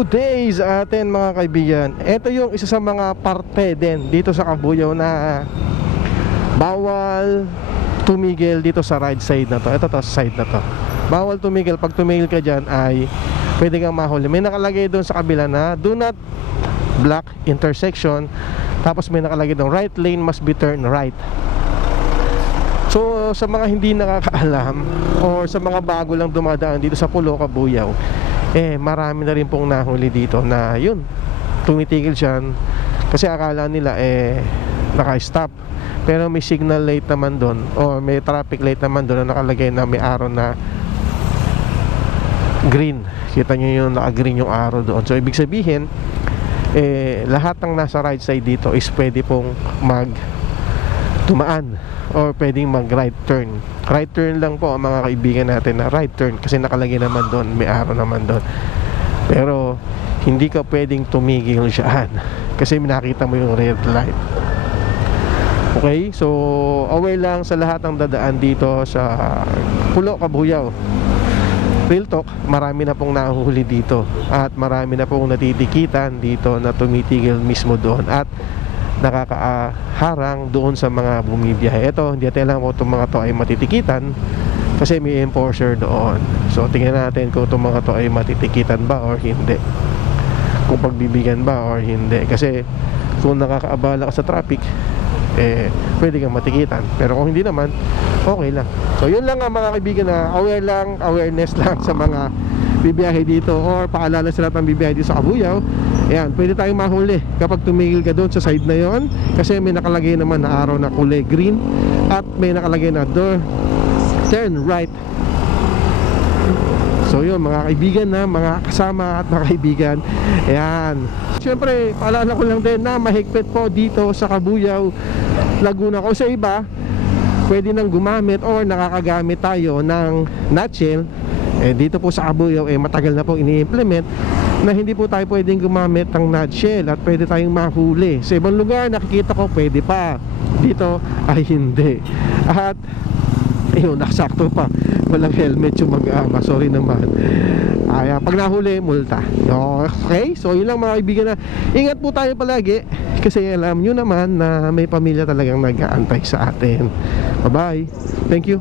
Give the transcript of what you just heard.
Good day sa atin mga kaibigan. Ito yung isa sa mga parte din dito sa Cabuyao na bawal tumigil dito sa right side na to. Ito to, side na to. Bawal tumigil. Pag tumigil ka dyan ay pwede kang mahuli. May nakalagay doon sa kabila na do not block intersection. Tapos may nakalagay doon right lane must be turned right. So sa mga hindi nakakaalam or sa mga bago lang dumadaan dito sa Pulo, Cabuyao, marami na rin pong nahuli dito na yun, tumitigil dyan kasi akala nila naka-stop, pero may signal light naman doon o may traffic light naman doon na nakalagay na may arrow na green. Kita nyo yung naka-green yung arrow doon. So ibig sabihin lahat ng nasa right side dito is pwede pong tumaan or pwedeng mag right turn. Right turn lang po ang mga kaibigan natin na right turn kasi nakalagay naman doon, may arrow naman doon. Pero hindi ka pwedeng tumigil dyan kasi nakita mo yung red light. Okay, so aware lang sa lahat ng dadaan dito sa Pulo, Cabuyao. Real talk, marami na pong nahuhuli dito at marami na pong natitikitan dito na tumitigil mismo doon at nakakaharang doon sa mga bumibiyahe. Ito, hindi natin alam kung itong mga to ay matitikitan kasi may enforcer doon. So tingnan natin kung itong mga to ay matitikitan ba or hindi, kung pagbibigyan ba or hindi. Kasi kung nakakaabala ka sa traffic, pwede kang matikitan. Pero kung hindi naman, okay lang. So yun lang ang mga kaibigan, na awareness lang sa mga bibiyahe dito or paalala sa lahat ng bibiyahe dito sa Cabuyao. Ayan, pwede tayong mahuli kapag tumigil ka doon sa side na yon kasi may nakalagay naman na arrow na kulay green at may nakalagay na door turn right. So yun mga kaibigan, na mga kasama at mga kaibigan, ayan, siyempre paalala ko lang din na mahigpit po dito sa Cabuyao, Laguna. Kung sa iba pwede nang gumamit or nakakagamit tayo ng nutshell, dito po sa Cabuyao matagal na po ini-implement na hindi po tayo pwedeng gumamit ng nutshell at pwede tayong mahuli. Sa ibang lugar nakikita ko pwede pa, dito ay hindi. At ayun, nakasakto pa, walang helmet yung mag-ama, sorry naman. Pag nahuli, multa. Okay, so yun lang mga kaibigan, na ingat po tayo palagi kasi alam nyo naman na may pamilya talagang nag-aantay sa atin. Bye bye, thank you.